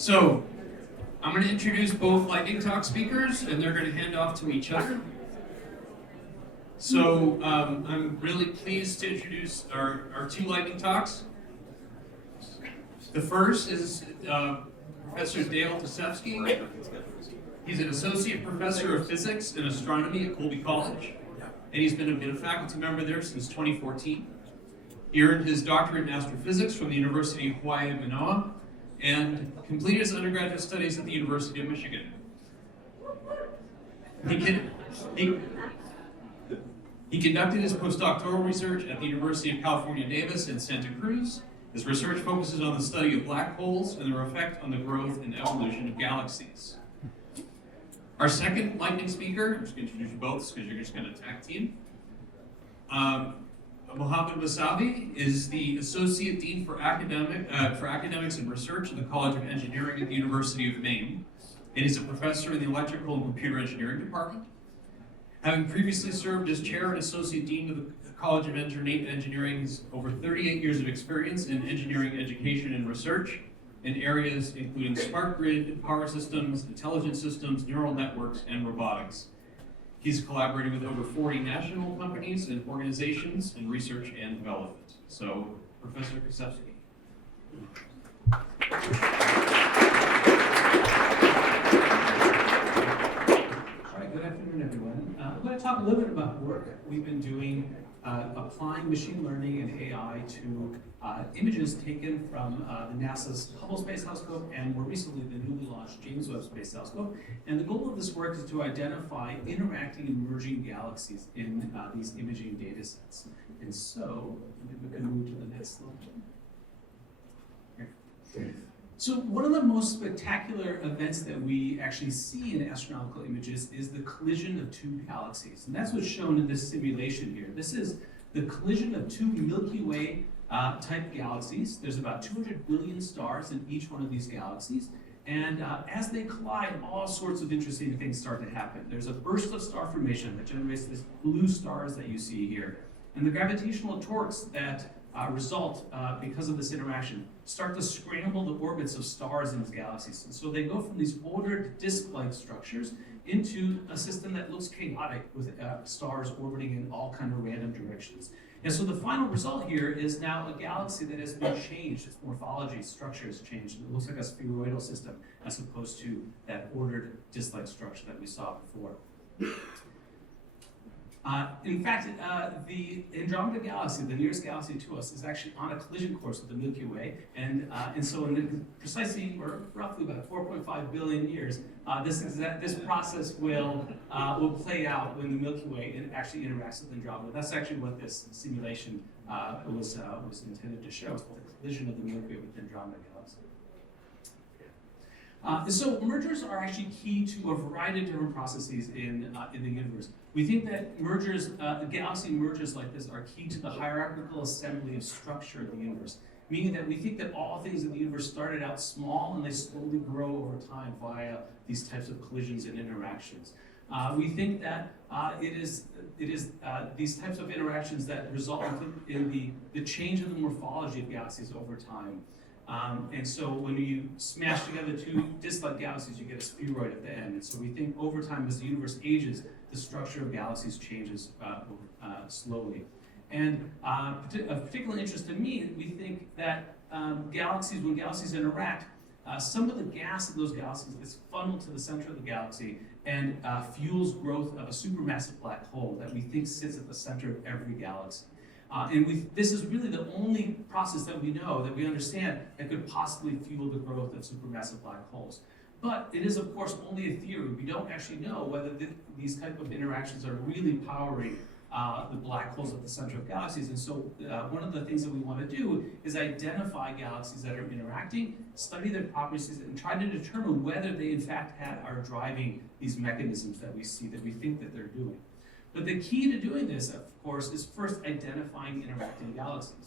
So, I'm going to introduce both lightning talk speakers, and they're going to hand off to each other. So, I'm really pleased to introduce our two lightning talks. The first is Professor Dale Kocevski. He's an associate professor of physics and astronomy at Colby College, and he's been a faculty member there since 2014. He earned his doctorate in astrophysics from the University of Hawaii at Manoa, and completed his undergraduate studies at the University of Michigan. He conducted his postdoctoral research at the University of California, Davis in Santa Cruz. His research focuses on the study of black holes and their effect on the growth and evolution of galaxies. Our second lightning speaker, I'm just going to introduce you both because you're just going to tag team. Mohamad Musavi is the Associate Dean for Academics and Research at the College of Engineering at the University of Maine, and he's a professor in the Electrical and Computer Engineering Department. Having previously served as Chair and Associate Dean of the College of Engineering's over 38 years of experience in engineering education and research in areas including smart grid, power systems, intelligent systems, neural networks, and robotics. He's collaborating with over 40 national companies and organizations in research and development. So, Professor Kocevski. All right, good afternoon, everyone. I'm going to talk a little bit about work we've been doing applying machine learning and AI to images taken from the NASA's Hubble Space Telescope and more recently the newly launched James Webb Space Telescope. And the goal of this work is to identify interacting and merging galaxies in these imaging data sets. And so, maybe we can move to the next slide. Here. So one of the most spectacular events that we actually see in astronomical images is the collision of two galaxies. And that's what's shown in this simulation here. This is the collision of two Milky Way type galaxies. There's about 200 billion stars in each one of these galaxies. And as they collide, all sorts of interesting things start to happen. There's a burst of star formation that generates these blue stars that you see here. And the gravitational torques that result because of this interaction start to scramble the orbits of stars in these galaxies. And so they go from these ordered disk-like structures into a system that looks chaotic with stars orbiting in all kind of random directions. And so the final result here is now a galaxy that has been changed. Its morphology, structure has changed. It looks like a spheroidal system as opposed to that ordered disk-like structure that we saw before. In fact, the Andromeda Galaxy, the nearest galaxy to us, is actually on a collision course with the Milky Way, and so in precisely, or roughly about 4.5 billion years, this process will play out when the Milky Way actually interacts with Andromeda. That's actually what this simulation was intended to show, the collision of the Milky Way with the Andromeda Galaxy. So mergers are actually key to a variety of different processes in the universe. We think that mergers, galaxy mergers like this are key to the hierarchical assembly of structure of the universe, meaning that we think that all things in the universe started out small and they slowly grow over time via these types of collisions and interactions. We think that it is these types of interactions that result in the change of the morphology of galaxies over time. And so when you smash together two disk-like galaxies, you get a spheroid at the end. And so we think over time, as the universe ages, the structure of galaxies changes slowly. And of particular interest to me, we think that when galaxies interact, some of the gas of those galaxies is funneled to the center of the galaxy and fuels growth of a supermassive black hole that we think sits at the center of every galaxy. This is really the only process that we know, that we understand, that could possibly fuel the growth of supermassive black holes. But it is, of course, only a theory. We don't actually know whether these type of interactions are really powering the black holes at the center of galaxies. And so one of the things that we want to do is identify galaxies that are interacting, study their properties, and try to determine whether they in fact are driving these mechanisms that we see, that we think that they're doing. But the key to doing this, of course, is first identifying interacting galaxies.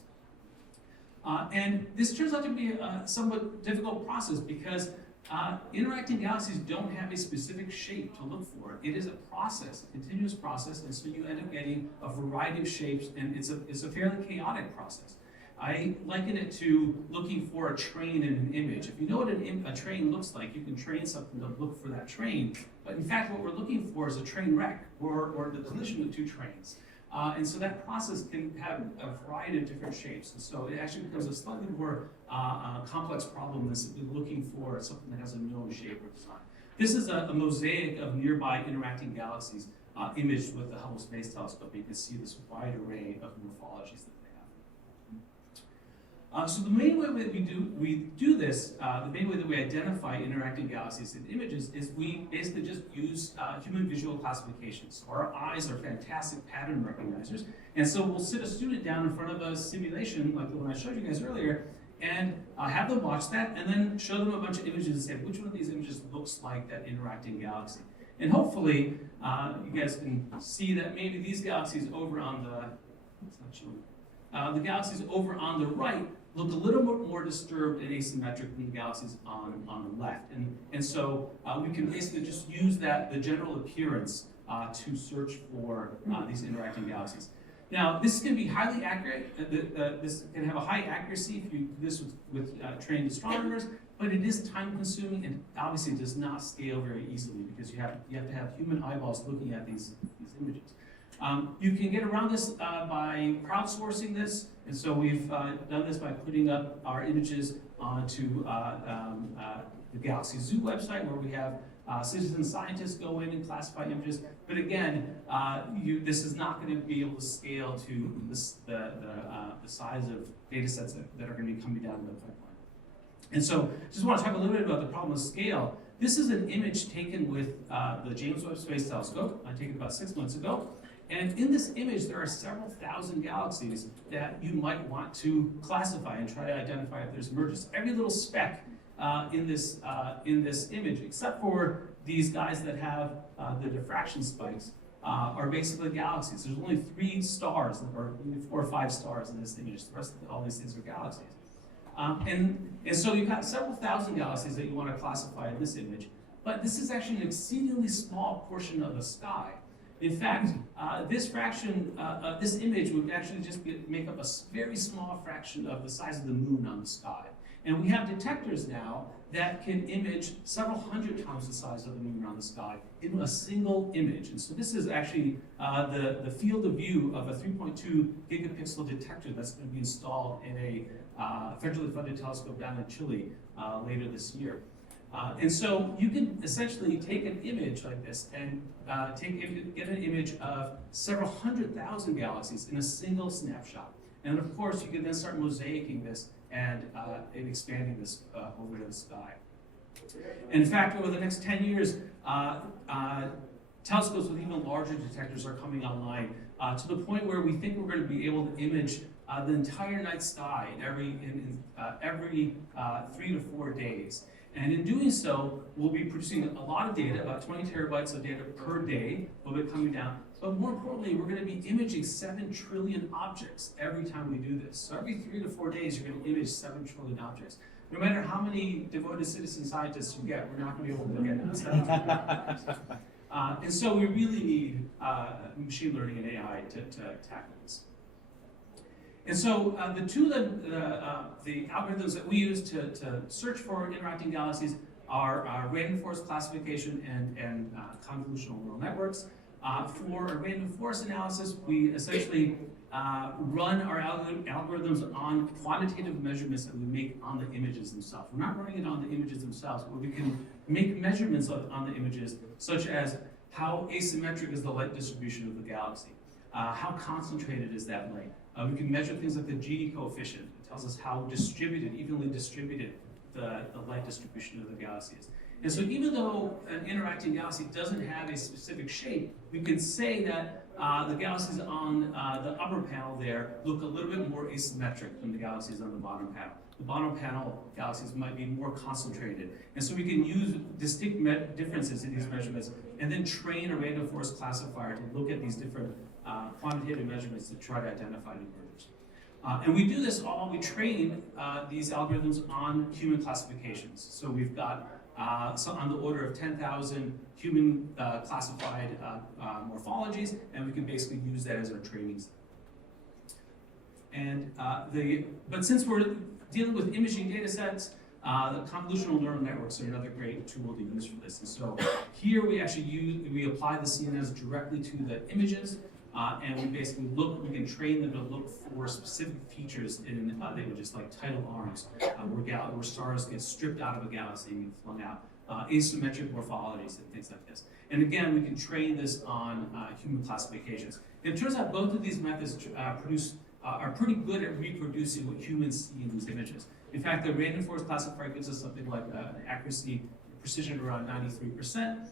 And this turns out to be a somewhat difficult process because interacting galaxies don't have a specific shape to look for. It is a process, a continuous process, and so you end up getting a variety of shapes, and it's a fairly chaotic process. I liken it to looking for a train in an image. If you know what a train looks like, you can train something to look for that train. But in fact, what we're looking for is a train wreck or the collision of two trains. And so that process can have a variety of different shapes. And so it actually becomes a slightly more complex problem than simply looking for something that has a known shape or design. This is a mosaic of nearby interacting galaxies imaged with the Hubble Space Telescope. You can see this wide array of morphologies that they have. So the main way that we do this, the main way that we identify interacting galaxies in images is we basically just use human visual classification. So our eyes are fantastic pattern recognizers. And so we'll sit a student down in front of a simulation like the one I showed you guys earlier, and have them watch that, and then show them a bunch of images and say, which one of these images looks like that interacting galaxy? And hopefully, you guys can see that maybe these galaxies over on the galaxies over on the right look a little bit more disturbed and asymmetric than the galaxies on the left. And so we can basically just use the general appearance to search for these interacting galaxies. Now, this can be highly accurate. This can have a high accuracy if you do this with trained astronomers, but it is time consuming and obviously does not scale very easily because you have to have human eyeballs looking at these images. You can get around this by crowdsourcing this, and so we've done this by putting up our images onto the Galaxy Zoo website, where we have citizen scientists go in and classify images. But again, this is not going to be able to scale to the size of data sets that are going to be coming down the pipeline. And so just want to talk a little bit about the problem of scale. This is an image taken with the James Webb Space Telescope, taken about 6 months ago. And in this image, there are several thousand galaxies that you might want to classify and try to identify if there's mergers. Every little speck in this image, except for these guys that have the diffraction spikes, are basically galaxies. There's only 3 stars, or 4 or 5 stars in this image. The rest of all these things are galaxies. And so you've got several thousand galaxies that you want to classify in this image, but this is actually an exceedingly small portion of the sky. In fact, this fraction of this image would actually just make up a very small fraction of the size of the moon on the sky. And we have detectors now that can image several hundred times the size of the moon on the sky in a single image. And so this is actually the field of view of a 3.2 gigapixel detector that's going to be installed in a federally funded telescope down in Chile later this year. And so you can essentially take an image like this and get an image of several 100,000 galaxies in a single snapshot. And of course, you can then start mosaicing this and expanding this over the sky. In fact, over the next 10 years, telescopes with even larger detectors are coming online to the point where we think we're going to be able to image the entire night sky every 3 to 4 days. And in doing so, we'll be producing a lot of data, about 20 terabytes of data per day will be coming down. But more importantly, we're going to be imaging 7 trillion objects every time we do this. So every 3 to 4 days, you're going to image 7 trillion objects. No matter how many devoted citizen scientists you get, we're not going to be able to get 7 trillion objects. And so we really need machine learning and AI to tackle this. And so the algorithms that we use to search for interacting galaxies are random forest classification and convolutional neural networks. For a random forest analysis, we essentially run our algorithms on quantitative measurements that we make on the images themselves. We're not running it on the images themselves, but we can make measurements on the images, such as how asymmetric is the light distribution of the galaxy, how concentrated is that light. We can measure things like the Gini coefficient. It tells us how distributed, evenly distributed, the light distribution of the galaxy is. And so even though an interacting galaxy doesn't have a specific shape, we can say that the galaxies on the upper panel there look a little bit more asymmetric than the galaxies on the bottom panel. The bottom panel galaxies might be more concentrated. And so we can use distinct differences in these measurements and then train a random forest classifier to look at these different quantitative measurements to try to identify new mergers. And we do this we train these algorithms on human classifications. So we've got on the order of 10,000 human classified morphologies, and we can basically use that as our training set. And But since we're dealing with imaging data sets, the convolutional neural networks are another great tool to use for this. And so here we actually we apply the CNNs directly to the images, and we basically we can train them to look for specific features in images like tidal arms, where stars get stripped out of a galaxy and get flung out, asymmetric morphologies and things like this. And again, we can train this on human classifications. And it turns out both of these methods are pretty good at reproducing what humans see in these images. In fact, the random forest classifier gives us something like an accuracy, precision around 93%.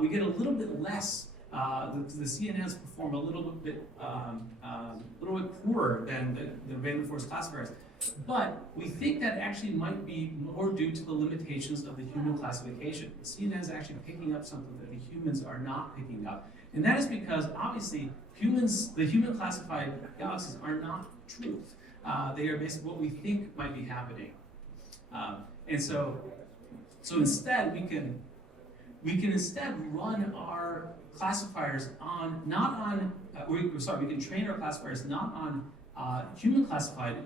We get a little bit less. The CNNs perform a little bit poorer than the random forest classifiers. But we think that actually might be more due to the limitations of the human classification. The CNN is actually picking up something that the humans are not picking up. And that is because, obviously, the human classified galaxies are not truth. They are basically what we think might be happening. And so instead, we can instead run our classifiers we can train our classifiers not on human classified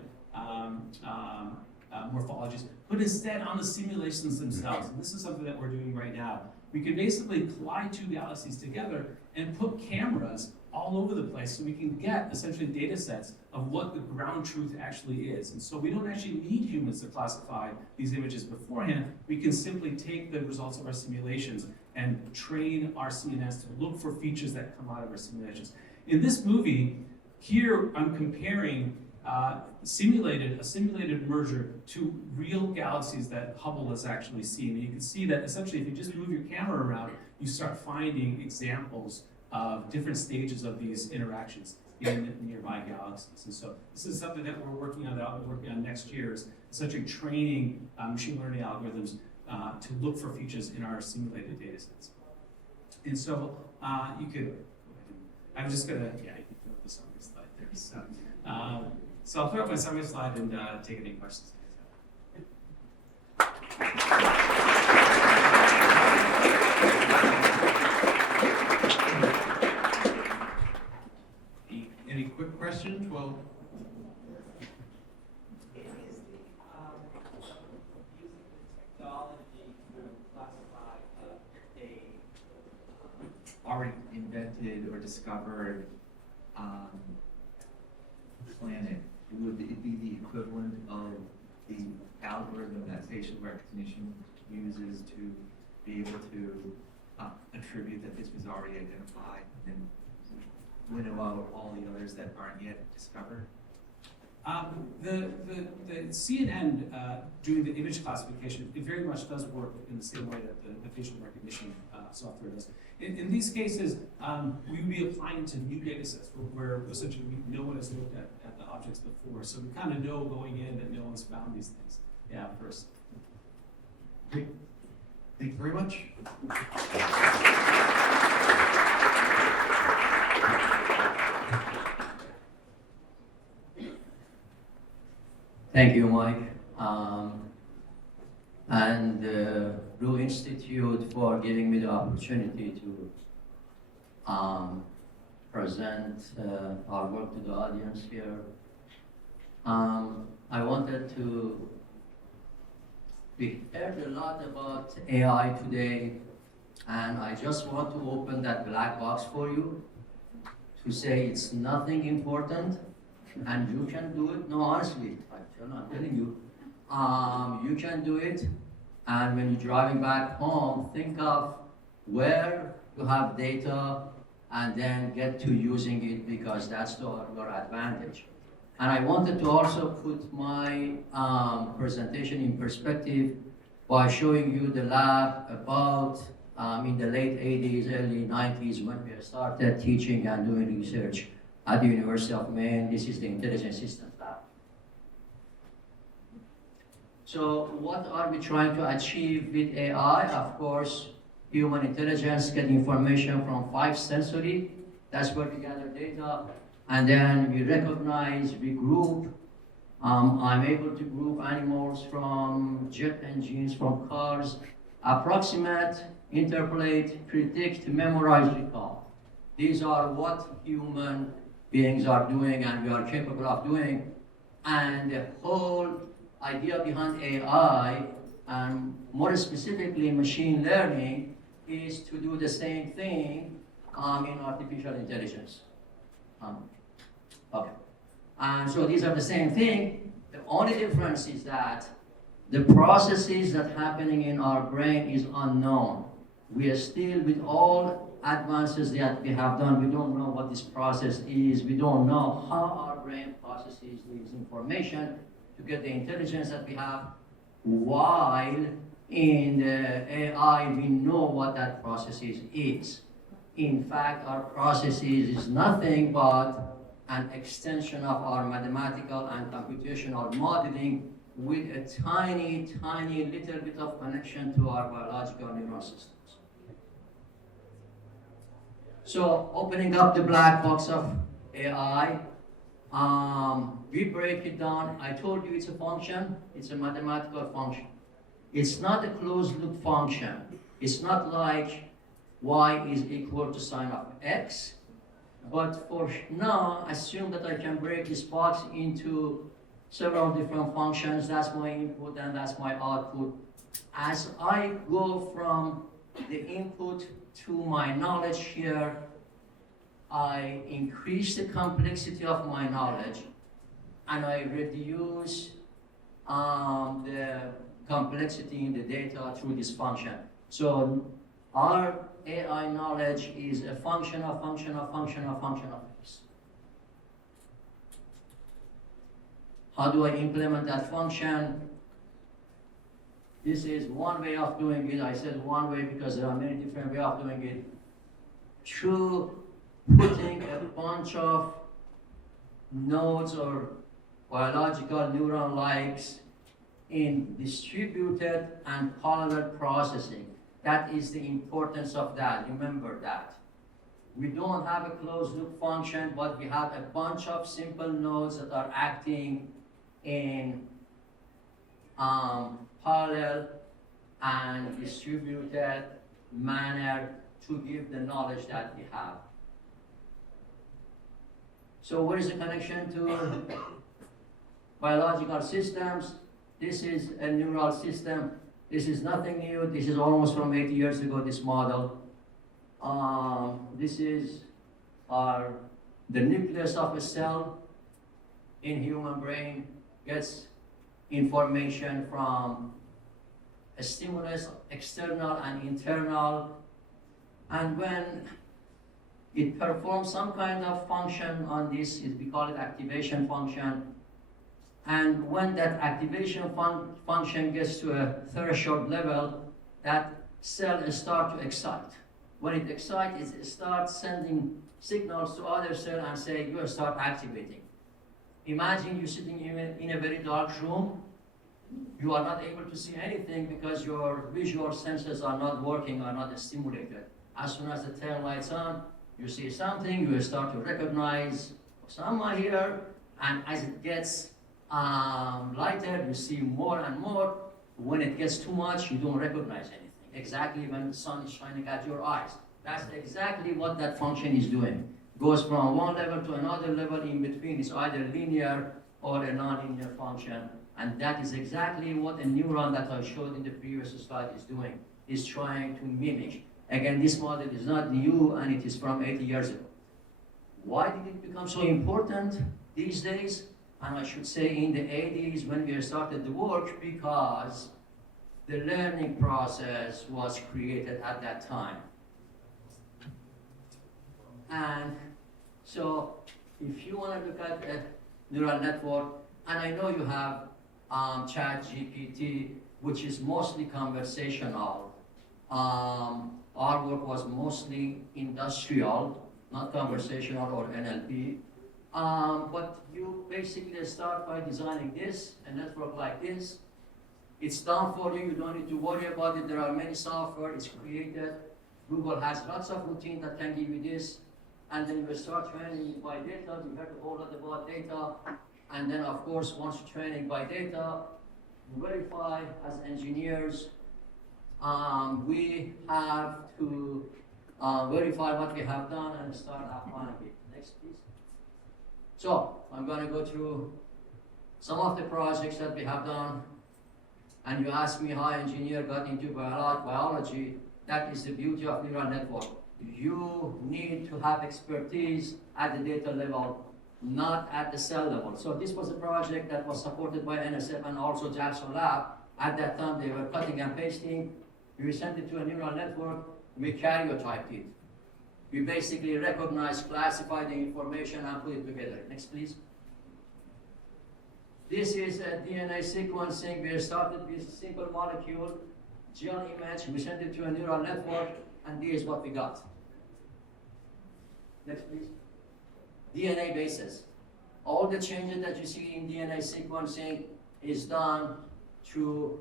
morphologies, but instead on the simulations themselves. And this is something that we're doing right now. We can basically collide two galaxies together and put cameras all over the place so we can get essentially data sets of what the ground truth actually is. And so we don't actually need humans to classify these images beforehand. We can simply take the results of our simulations and train our CNNs to look for features that come out of our simulations. In this movie, here I'm comparing a simulated merger to real galaxies that Hubble has actually seen. And you can see that essentially if you just move your camera around, you start finding examples of different stages of these interactions in nearby galaxies. And so this is something that we're working on, that I'll be working on next year, is essentially training machine learning algorithms to look for features in our simulated data sets. And so I'm just gonna, you can throw up the summary slide there. So I'll throw up my summary slide and take any questions. Any quick questions? Well, Using the technology to classify a already invented or discovered planet, would it be the equivalent of the algorithm that facial recognition uses to be able to attribute that this was already identified and then winnow out all the others that aren't yet discovered? The CNN doing the image classification, it very much does work in the same way that the facial recognition software does. In these cases, we would be applying to new data sets where essentially no one has looked at the objects before. So we kind of know going in that no one's found these things. Yeah, first. Great. Thank you very much. Thank you, Mike, and Blue Institute for giving me the opportunity to present our work to the audience here. I wanted to, we heard a lot about AI today, and I just want to open that black box for you to say it's nothing important, and you can do it. No, honestly, I'm telling you, you can do it. And when you're driving back home, think of where you have data and then get to using it, because that's your advantage. And I wanted to also put my presentation in perspective by showing you the lab about in the late 80s, early 90s, when we started teaching and doing research at the University of Maine. This is the Intelligent Systems Lab. So what are we trying to achieve with AI? Of course, human intelligence, get information from 5 sensory. That's where we gather data. And then we recognize, we group. I'm able to group animals from jet engines, from cars, approximate, interpolate, predict, memorize, recall. These are what human beings are doing and we are capable of doing. And the whole idea behind AI, and more specifically machine learning, is to do the same thing in artificial intelligence. Okay. And so these are the same thing. The only difference is that the processes that are happening in our brain is unknown. We are still, with all advances that we have done, we don't know what this process is. We don't know how our brain processes this information to get the intelligence that we have. While in the AI, we know what that process is. In fact, our processes is nothing but an extension of our mathematical and computational modeling with a tiny, tiny little bit of connection to our biological neural systems. So opening up the black box of AI, we break it down. I told you it's a function, it's a mathematical function. It's not a closed loop function. It's not like y is equal to sine of x. But for now, assume that I can break this box into several different functions. That's my input and that's my output. As I go from the input to my knowledge here, I increase the complexity of my knowledge and I reduce the complexity in the data through this function. So our AI knowledge is a function of X. How do I implement that function? This is one way of doing it. I said one way because there are many different ways of doing it. Through putting a bunch of nodes or biological neuron likes in distributed and parallel processing. That is the importance of that. Remember that. We don't have a closed loop function, but we have a bunch of simple nodes that are acting in parallel and distributed manner to give the knowledge that we have. So what is the connection to biological systems? This is a neural system. This is nothing new. This is almost from 80 years ago, this model. This is the nucleus of a cell in human brain gets information from a stimulus, external and internal. And when it performs some kind of function on this, we call it activation function. And when that activation function gets to a threshold level, that cell starts to excite. When it excites, it starts sending signals to other cells and say, you start activating. Imagine you sitting in a very dark room. You are not able to see anything because your visual senses are not working, are not stimulated. As soon as the tail lights on, you see something, you start to recognize someone here, and as it gets lighter, you see more and more. When it gets too much, you don't recognize anything. Exactly when the sun is shining at your eyes. That's exactly what that function is doing. Goes from one level to another level in between. It's either linear or a non-linear function. And that is exactly what a neuron that I showed in the previous slide is doing. Is trying to mimic. Again, this model is not new and it is from 80 years ago. Why did it become so important these days? And I should say in the 80s when we started the work, because the learning process was created at that time. And so if you want to look at a neural network, and I know you have ChatGPT, which is mostly conversational. Our work was mostly industrial, not conversational or NLP. But you basically start by designing this, a network like this. It's done for you, you don't need to worry about it. There are many software, it's created. Google has lots of routine that can give you this. And then you start training by data, you heard a whole lot about data. And then of course, once you're training by data, you verify as engineers. We have to verify what we have done and start applying it. Next, please. So I'm going to go through some of the projects that we have done, and you ask me how engineer got into biology, that is the beauty of neural network. You need to have expertise at the data level, not at the cell level. So this was a project that was supported by NSF and also Jackson Lab. At that time, they were cutting and pasting. We sent it to a neural network. We karyotyped it. We basically recognized, classified the information, and put it together. Next, please. This is a DNA sequencing. We started with a single molecule, gel image. We sent it to a neural network, and this is what we got. Next, please. DNA bases. All the changes that you see in DNA sequencing is done through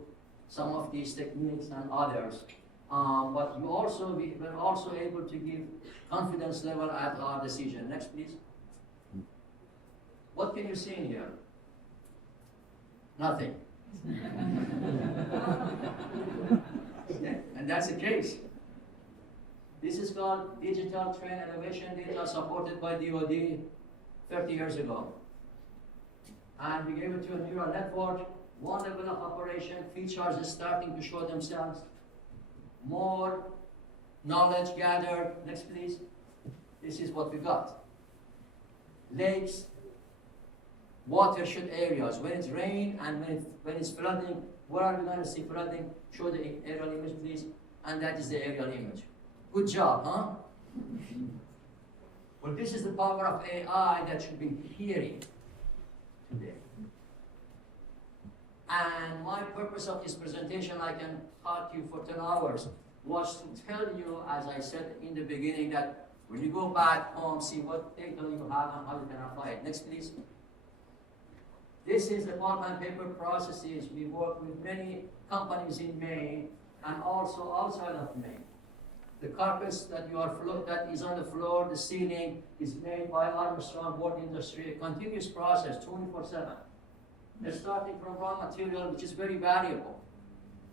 some of these techniques and others. But we were also able to give confidence level at our decision. Next, please. What can you see in here? Nothing. Okay. And that's the case. This is called digital train elevation data supported by DoD 30 years ago. And we gave it to a neural network. One level of operation, features is starting to show themselves. More knowledge gathered. Next, please. This is what we got. Lakes, watershed areas. When it's rain and when it's flooding, where are we going to see flooding? Show the aerial image, please. And that is the aerial image. Good job, huh? Well, this is the power of AI that you've been hearing today. And my purpose of this presentation, I can talk to you for 10 hours, was to tell you, as I said in the beginning, that when you go back home, see what data you have and how you can apply it. Next, please. This is the pulp and paper processes. We work with many companies in Maine and also outside of Maine. The carpets that is on the floor, the ceiling, is made by Armstrong Board Industry, a continuous process, 24/7. They're starting from raw material, which is very valuable.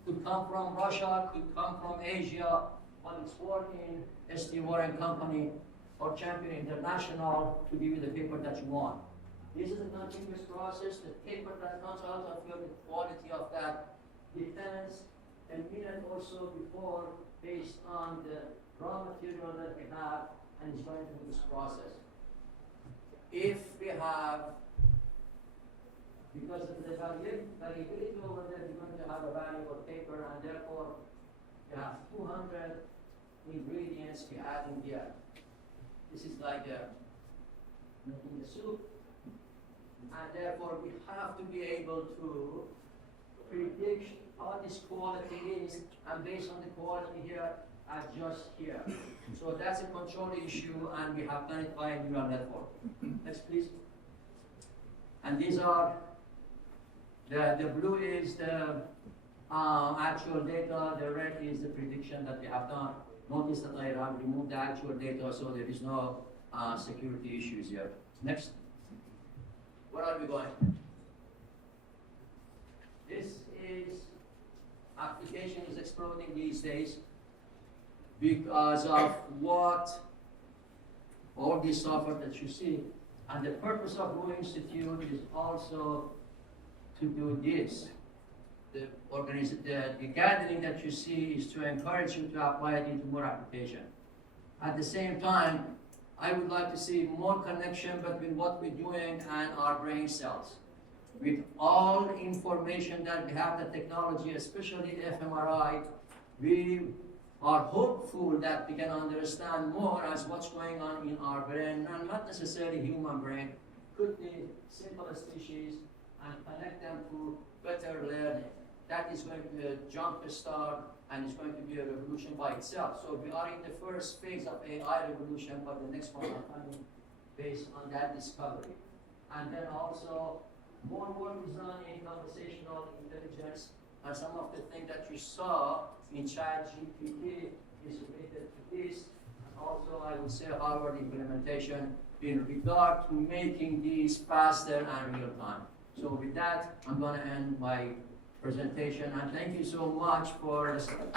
Could come from Russia, could come from Asia, but it's worked in S.T. Warren Company or Champion International to give you the paper that you want. This is a continuous process. The paper that comes out of your, the quality of that depends a minute or so before based on the raw material that we have and it's going through this process. If we have, because of the variability over there, we're going to have a valuable paper, and therefore you have 200 ingredients we add in here. This is like making a soup, and therefore we have to be able to predict how this quality is, and based on the quality here, adjust here. So that's a control issue, and we have done it by a neural network. Next, please. And these are, the blue is the actual data, the red is the prediction that we have done. Notice that I have removed the actual data, so there is no security issues here. Next. Where are we going? This is, application is exploding these days because of what all this software that you see. And the purpose of Blue Institute is also to do this. The gathering that you see is to encourage you to apply it into more application. At the same time, I would like to see more connection between what we're doing and our brain cells. With all the information that we have, the technology, especially fMRI, we are hopeful that we can understand more as what's going on in our brain, and not necessarily human brain, could be simple species, and connect them to better learning. That is going to be a jump start, and it's going to be a revolution by itself. So we are in the first phase of AI revolution, but the next one are coming based on that discovery. And then also, more work is done in conversational intelligence, and some of the things that you saw in ChatGPT is related to this. And also, I would say Harvard implementation in regard to making these faster and real time. So with that, I'm going to end my presentation, and thank you so much for listening.